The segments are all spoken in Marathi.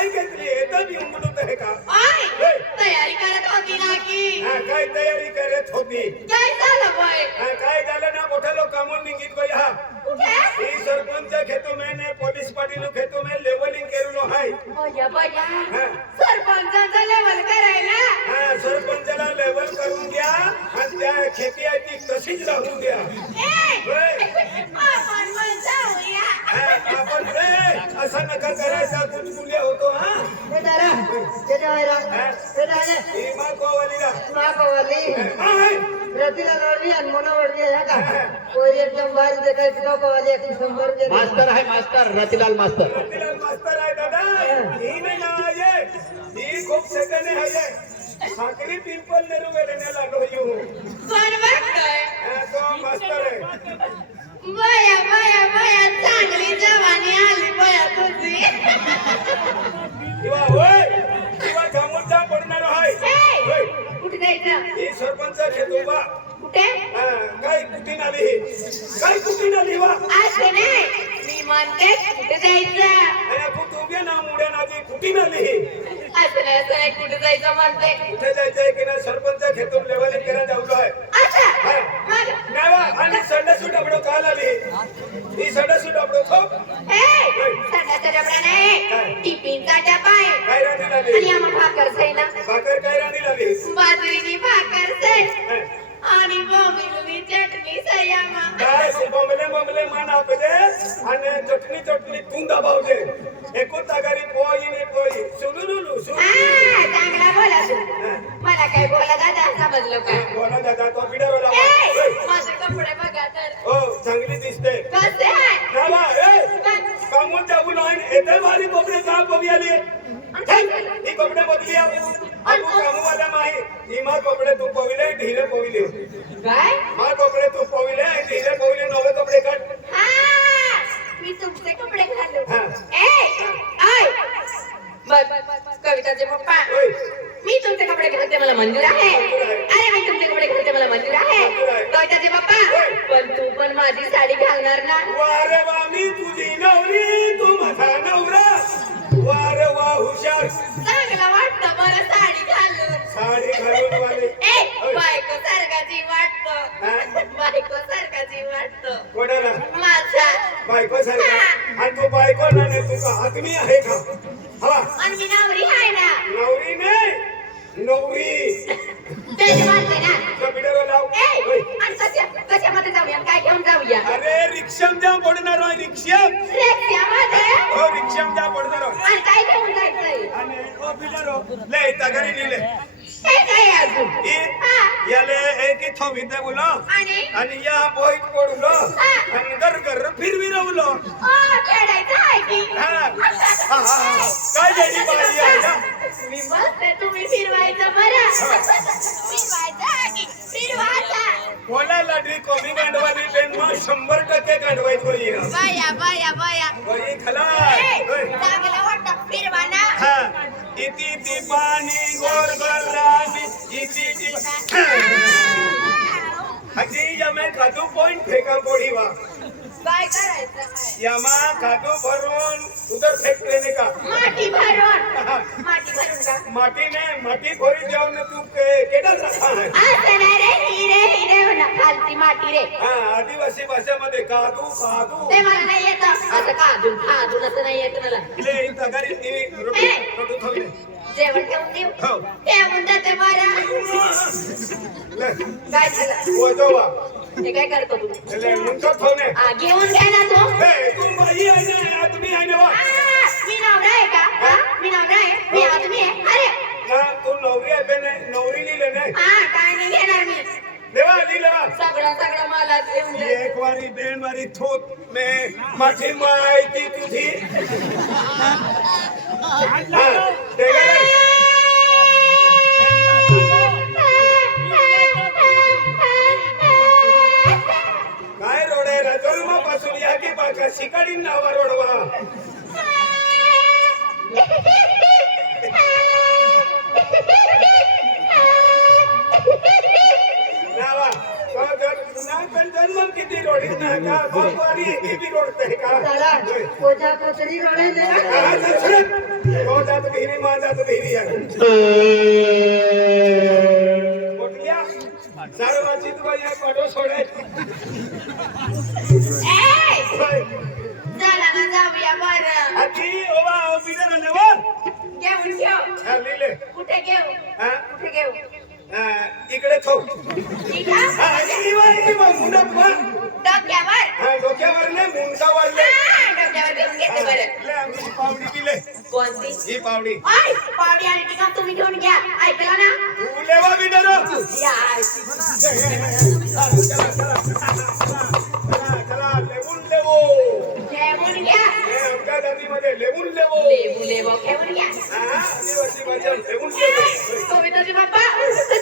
काय घेतली एकदम उमलत आहे का? तयारी करत होती ना की काय तयारी करत होती? काय झालं बाय? काय झालं ना मोठा लोक कामून निघित गई हा ही सरपंच खेतो मैंने पुलिस पार्टी लो खेतो में लेवलिंग केरुलो हाय बया बया सरपंचाचं लेवल करायला सरपंचाला लेवल करून द्या आणि त्या खेती आहे ती तशीच राहू द्या. आपण पण जाऊया. आपण रे असं नका करायचा गुलगुल्या होतो हा मास्तर आहे मास्तर रतिलाल मास्तर मास्तर आहे दादा ही नाही नाव आहे ही खूप सेकंड आहे साखरी पिंपल नेहरू वेलेला डोयू कोण बघतोय? तो मास्तर आहे. बया बया बया चांगली जवानी आली बया तुझी. किंवा होय किंवा जामुनचा पडणार आहे. कुठे जायचं? ही सरपंच घेतो बा कुठे? काय कुठून आली ही काय कुठून आली वा असं नाही मी म्हणते कुठे जायचं? खूप उभ्या ना मुड्या नाजी कुठून आली ही असं नाही असं नाही कुठे जायचं म्हणते. कुठे जायचंय की ना सरपंच घेतो लेवल करायला जाऊलो आहे. नाही वा आणि संडासूट आपडो काल आली ही संडासूट आपडो खो संडाचा डबडा नाही टिफिनचा डबा आहे. काय राणी लागली आणि आम्हाला भाकर आहे ना भाकर काय राणी लागली बाजरीची भाकर आहे आणि बोंबिलची चटणी सयामा. काय बोंबले मान आपले आणि चटणी तू दबावजे एकूण तागारी पोई सुलुलुलू चांगला बोला तू. मला काय बोला दादा समजलं का? बोला दादा तो पिढावला माझे कपडे बघा तर हो चांगली दिसते कसे आहे? नावा कामून जाऊन येते मारी कपडे का बघी आली ही कपडे बदली कामवाला माही ही मा कपडे तू पविले ढिले पविले काय? मा कपडे तू पविले ढिले पविले नवे कपडे काढ. मी तुमचे कपडे घालू. कविताचे पप्पा मी तुमचे कपडे घालते मला मंजूर आहे. अरे मी तुमचे कपडे घालते मला मंजूर आहे. कविताचे पप्पा पण तू पण माझी साडी घालणार ना? वारे वा मी तुझी नवरी तू माझा नवरा वारे वा हुशार चांगला वाटतं बरं साडी घालून. साडी घालून वाले बायको सारखाची वाटतं. बायको सारखाची वाटतं. कोणाला माझा बायको सारखा आणि तू बायको ना नाही तुझा आदमी आहे का हा आणि मी नवरी आहे ना. नवरी नाही नवरी त्याची म्हणते ना. कपिडर लाव आणि कशामध्ये जाऊया काय घेऊन जाऊया? अरे रिक्षाम जा पडणार आहे रिक्षाम रिक्षामध्ये हो रिक्षाम जा पडणार आणि काय घेऊन जायचंय? आणि ओ पिडरो ले तगारी लिले हे काय अजून? याले एक थोविते बोलो आणि आणि या बोईत पडलो आणि घर फिरविरवलो खेळायचं आहे की? काय झाली बाई आहे ना मी बसते तुम्ही फिरवायचं बरं. फिरवायचं की फिरवायचं. कोणा लाटरी कमी गांडवाली पेन मग 100% गांडवायच होई बाया बाया बाया होई खला चांगलं वाटतं फिरवा ना. हा इति ती पाणी गोर राणी इति ती हजी या मैं खातू पॉइंट फेंका बोड़ी वा काय करायचं? यामा खातू भरून उधर फेंक देने का माटी भरून का? माटी भरी जाऊन तू केडा रखा है असं नाही रे हिरे होणार खालची माती रे. आदिवासी भाषेमध्ये कादू ते मला नाही येत असं काजून असं नाही येत मला. ले तगारी रोटी ठेवले जेवण ठेवून देऊ हो ठेवून देते बरं. काय झालं? वो जोवा ते काय करतो तू? ले मुंडा ठेवणे घेऊन घ्या ना तू. तू बाई आहे ना आदमी आहे ना वा मी नवरा आहे का? मी नवरा आहे मी आदमी आहे. अरे ना तू नवरी आहे बेने नवरी लिहिले नाही काय नाही घेणार मी. देवा लिहिला सगळं मला घेऊन दे. एक वारी बेन वारी थोत मे माझी माहिती तुझी काय रोडे जन्मापासून या की बाका शिकाडी नावा रोडवा नावा जन्म किती रोडी ना का बापारी ही बी रोडते का चला कोजा कोचरी रडायले तो जात भिरी मा जात भिरी यार पोटल्या सर्वाची तू या पाडो सोडाय चला ना जाऊया बरं. आजी ओवा ओ बिदर नेवा घेऊन ठेव. लिले कुठे घेऊ? हा कुठे घेऊ? इकडे थो इथं? हा आजी वा मुंडा डोक्यावर? हा डोक्यावर नाही मुंडा वाढले हा, डोक्यावर घेऊन घेते बरं. ले आम्ही पावडी दिले कोणती? ही पावडी ओय, पावडी आणि टिका तुम्ही घेऊन घ्या. ऐकलं ना? तू लेवा बिदर या. चला लेवून लेवो घेऊन घ्या. आमच्या जातीमध्ये लेवून लेवो लेबू लेबो घेऊन घ्या. आदिवासी भाषा लेवून लेवो कविताजी बाप्पा,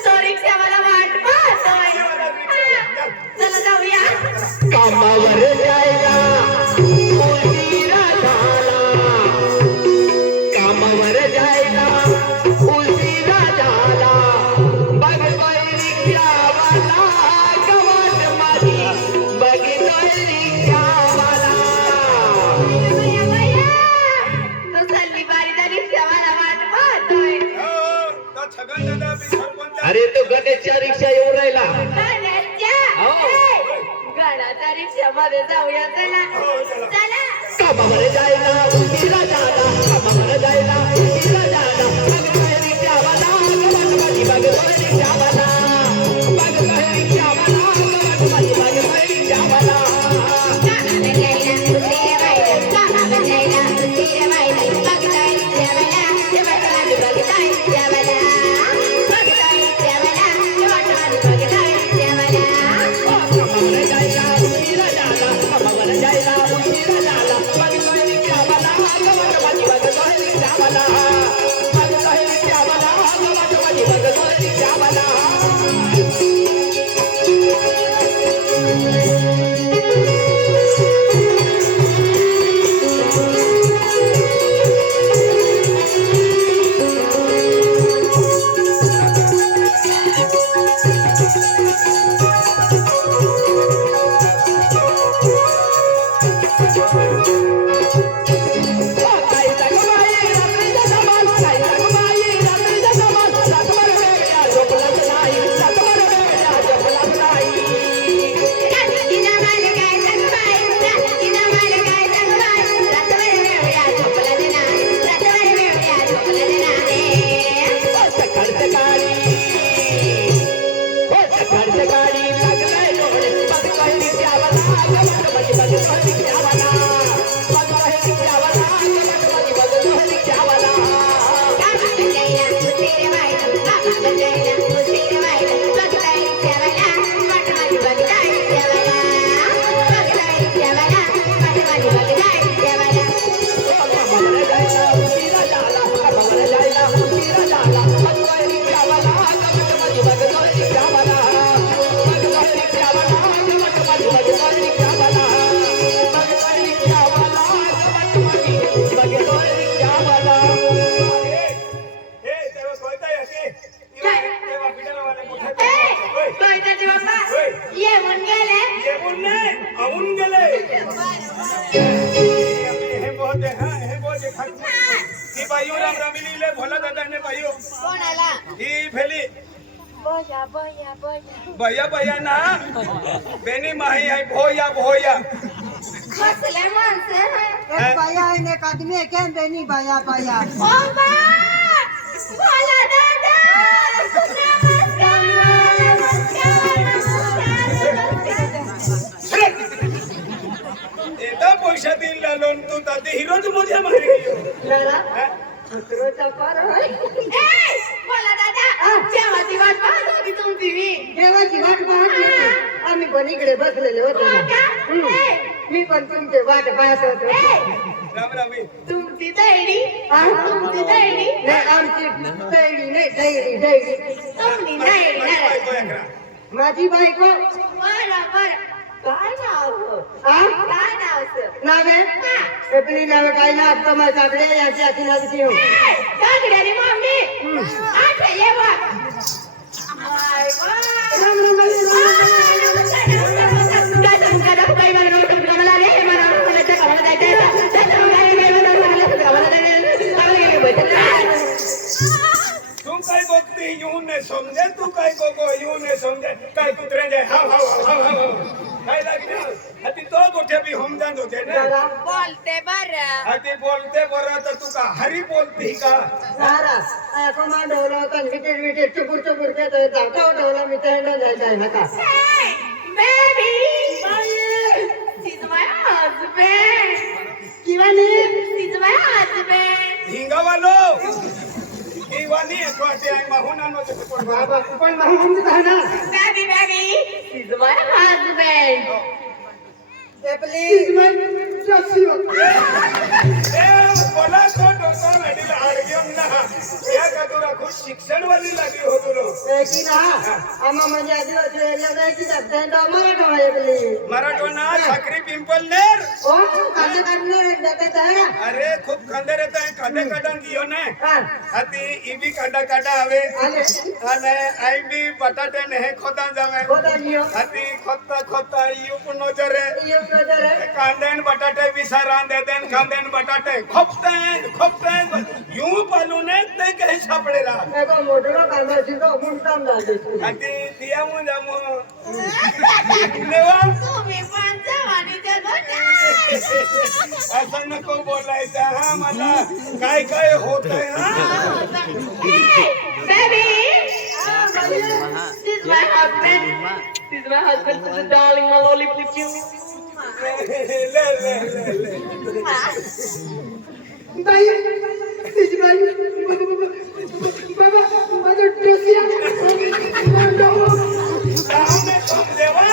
तो रिक्षावाला वाट पाहतोय. चला जाऊया. कामावर जायला उशिरा झाला कामावर जायला उशिरा झाला बघतोय रिक्षावाला गवाट माझी बघतोय रिक्षावाला बया, बया. तो सल्ली बारीचा रिक्षावाला वाट पाहतोय. तो छगन दादा बी सरपंच अरे तो गणेशच्या रिक्षा येऊन राहिला गणाच्या? हो. ए, गणाच्या रिक्षामध्ये जाऊया चला. चला. कामावर जायला उशिरा झाला कामावर जायला उशिरा झाला बघतोय रिक्षावाला गवाट माझी बघतोय रिक्षावाला बघतोय रिक्षावाला गवाट माझी बघतोय रिक्षावाला कामाला जायला उशीर व्हायला, कामाला जायला उशीर व्हायला. बघताय रिक्षावाला, ते वाटवाली बघताय रिक्षावाला. बघताय रिक्षावाला, ते वाटवाली बघताय रिक्षावाला. कामावर जायला उशिरा झाला कामावर जायला उशिरा झाला बघतोय रिक्षावाला गवाट माझी बघतोय रिक्षावाला बघतोय रिक्षावाला गवाट माझी बघतोय रिक्षावाला रात्रीचा माल काय जगबाई, रात्रीचा माल काय जगबाई. रात्रभर वेवळ्या झोपलाच नाही, रात्रभर वेवळ्या झोपलाच नाही. कामाला जायला उशीर व्हायला, कामाला जायला उशीर व्हायला. बघताय रिक्षावाला, वाट माझी बघताय रिक्षावाला. बघताय रिक्षावाला, वाट माझी बघताय रिक्षावाला. हे तेव्हा कळतंय असे तेव्हा बिडरवाले मोठा कविताजी बाप्पा, येऊन गेले. येऊन नाही आऊन गेले हे बहुत हे बहुत ही बाईओ राम रामिलीले भोला दादाने बाईओ कोणाला? ही फेली बया, बया, बया. भैया भैया ना बेनी माही है भोया भोया कसले माणसं आहे? एक बाया आहे ना, एक आदमी आहे क्या बेनी बाया बाया ओ बा! भोला दादा! नमस्कार! एदा पैसा दिन लालोन तू ताते हिरोज मजा मारी गेलो दुसरोचा पार होय. ए! भोला दादा! जेवाची वाट पाहत होती तुमची मी. देवाची वाट पाहत होती. आम्ही पण इकडे बसलेले होतो हो ना. का? ए! मी पण तुमचे वाट पाहत होतो. ए! राम रामी तुमची दैडी हा? तुमची दैडी नाही आमची दैडी नाही दैडी तुमची दैडी माझी बायको एकरा माझी बायको बरं बरं काय नाव हा काय नाव नावे आपली नावे काय ना आता माझ्या सासरे याची अशी नावी ठेव. काकड्याने मम्मी आठ ये बघ माय राम राम राम राम. काय यूं ने समझे तू काय को यूं ने समझे काय कुत्रे जाय हाव काय लागले अति तो गोठे भी हम जान होते ने बोलते बरं अति बोलते बरं तर तू का हरी बोलती का सारा कोमा ढोला होता विकेट विकेट चुपूर चुपूर के तो धावता ढोला मी तेंडा जाय नका Baby! He's my husband! किवानी He's my husband! हिंगावालो हिवानी एकवाटे आहे माहुना नो ते कोण बाबा पण माहून ना Baby! He's my husband! Please मैं रसी हो ए बोला तो डोका नडीला आडगियम ना या का तुला खूप शिक्षण वाली लागली हो तुलो की ना आम्हा म्हणजे आदिवासी एरिया की जाता मराठा आहे प्लीज मराठवाडा साखरी पिंपलनेर ओ कांदे काढणार जाता है अरे खूप कांदे रहता है कांदे काढन दियो ने हां अति इबी कांदा आवे आले અને આઈ બી બટાટે ને ખોતા જાવે होता नियो અતિ ખોતા યુ પુનો જરે ये नजर है કાંદે ને બટાટે વિસારા દે દેન કાંદે ને બટાટે ખોપતે યુ પાલુ ને તે કે સાપડેલા एगो मोटरो कांदा सीधो मुंटाम डाल दे अति दिया मु जामो लेवा तुम्ही पण जवानीच्या गोट्या! असं नको बोलायचं हा मला काय काय होतंय हा Hey! Baby! He's my husband! He's my husband, such a darling, my lollipop you. ले बाई तिची बाई बाबा माझं डोसिया सामने तुम देवा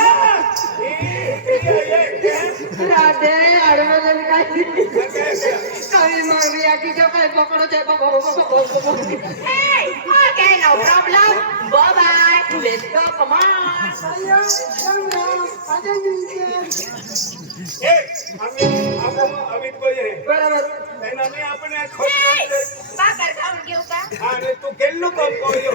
ये राधे आडवलं काय काही मारिया की जो काय पकडो ते पकडो Hey! Okay, no problem. Bye-bye. Let's go, come on. ए आम्ही अमित भाई आहे बरोबर त्याने आपण Hey! खोट भाकर खाऊन घेऊ का? आणि तू केल्लो कम कोयो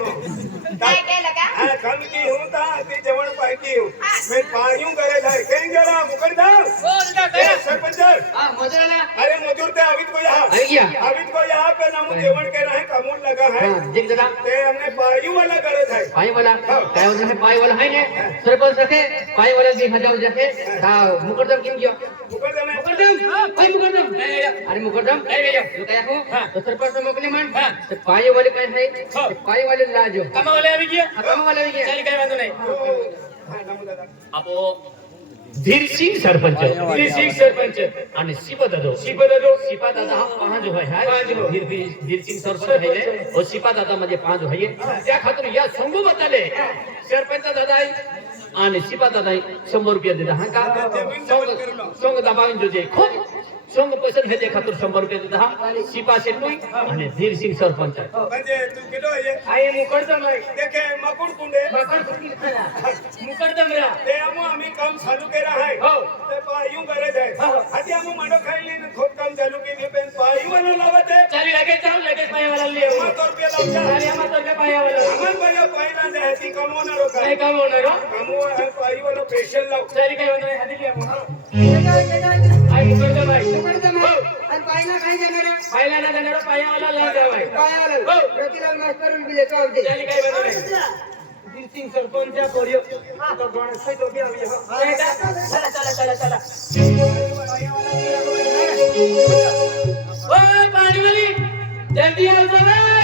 काय केलं का? हा कम की हूं ता ती जवण पाहिजे हूं मैं पायूं करे जाय कें जरा मुकर जा सरपंच मजुराला अरे मजूर ते अमित को यहाँ आ गया अमित को यहाँ पे नामू जेवण के रहे कामून लगा है जिंक दादा ते हमने पायू वाला गरज है पाय वाला काय होतं है पाय वाला है ने सरपंच रखे पाय वाला भी हजार जखे ता मुकदम किम गयो मुकर दमे मुकदम पाय मुकदम अरे मुकदम तो काय हो तो सरपंच मोकले म्हण ते पाय वाले काय आहे पाय वाले लाजो कामावाले આવી ગયા कामावाले આવી ગયા ચાલી કઈ વાંધો નહીં हा नामू दादा આપો ધીરસિંહ સરપંચ અને સિપા દાદો हा पांच होय हाय धीरसिंह सरपंच आहे और सिपा दादा म्हणजे पांच होय त्या खातर या संगो बताले सरपंच दादा आहे आणि सिपा दादा 100 रुपया देता हा का संग दबावून जोजे खूप संग पैसे घेते खातर 100 रुपया देता हा सिपा शेटुई आणि धीरसिंह सरपंच म्हणजे तू किलो आहे आहे मुकदम आहे देखे मकुड कुंडे मुकदम रा ते आमो आम्ही काम चालू केला आहे हो ते पायू गरज आहे आधी आम्ही मांडो खायली न खोट काम चालू केली पण पायू वाला लावत आहे चाली लगेच पाय वाला ले 100 रुपये लावता चाली आम्हाला पाय वाला आम्हाला पाया पायला द्या ती कमवणार काय काय काम होणार हो कमवा पायू वाला स्पेशल लाव चाली काय होणार हाती लिया आई मुकदम आहे आणि पायना काय जाणार पायला ना देणार पायावाला ला द्यावाय पायाला प्रतिलाल मास्तरून दिले तो अगदी चाली काय होणार आहे सिंग सरपंचा कोरियो तो दोन सहित होती आम्ही चला ओय पाणी वाली जल्दी आओ जरा